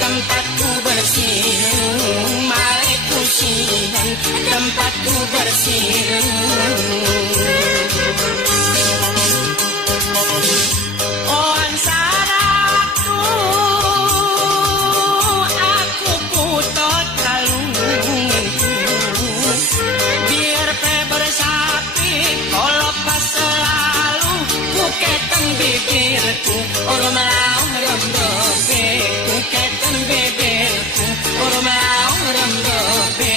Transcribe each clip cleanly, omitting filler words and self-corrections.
Tempatku bersih, mari kusihan, tempatku bersih. Oh ansaraku, aku putot kalungku, biar pe bersapi, kalau pas selalu kuketeng bibirku, orang mau remdobe. Kuketeng bibirku, orang mau remdobe.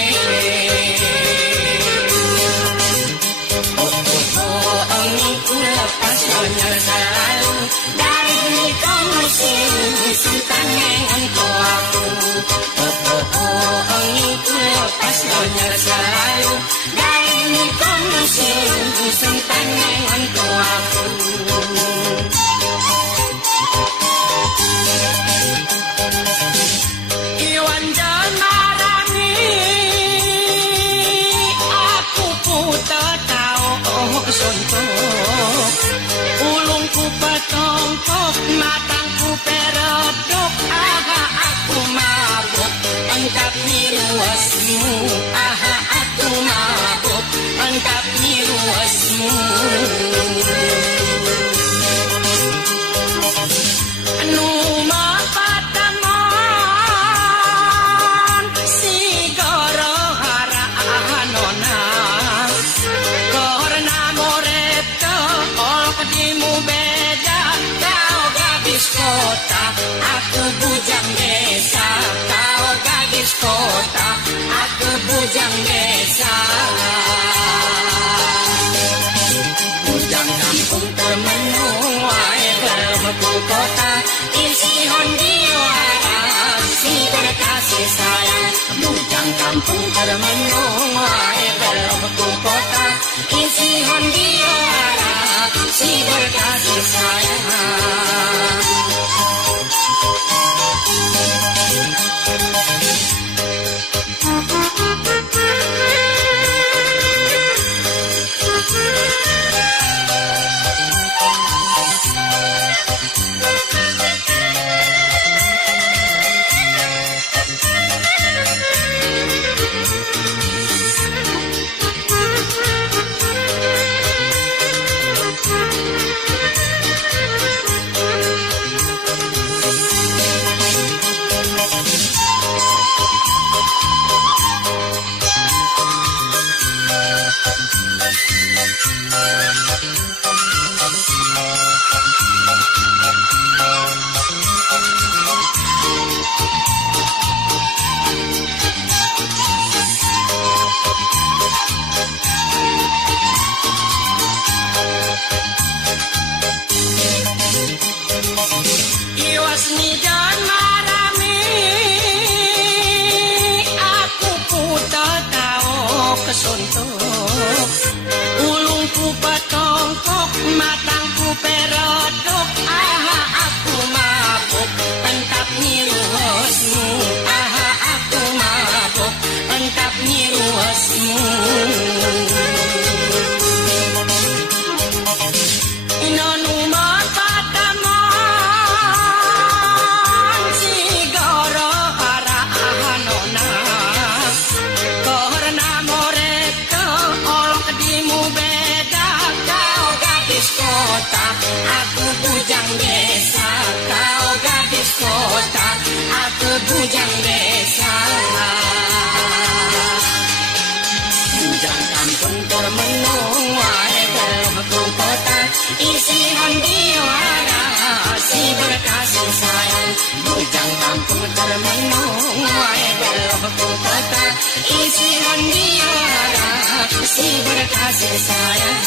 Anginku lepas konyol selalu, dari nikah musim tangan kau aku. Anginku lepas konyol selalu, dari nikah musim tangan kau aku. Ulungku petongkok, matangku perodok, aku mabuk, engkap niruasmu, aku mabuk, engkap niruasmu. Aku bujang desa, kau gadis kota, aku bujang desa. Bujang kampung termenung, wae bermeku kota, isi hondio harap, si berkasih sayang. Bujang kampung termenung, wae bermeku kota, isi hondio harap, si berkasih sayang. Ulungku petongkok, matangku perodok, aku mabuk, entap niruasmu, aku mabuk, entap niruasmu. Inonu matatamon, sigoro harahanona, korna moreka, olok dimu beda, kau gadis kota, aku bujang desa, kau gadis kota, aku bujang desa. Bujang kampung termenung, wae bermeku kota, isi hondio harap, si berkasih sayang. Bujang kampung termenung wae belohku kota isi handiara si berkasih sayang.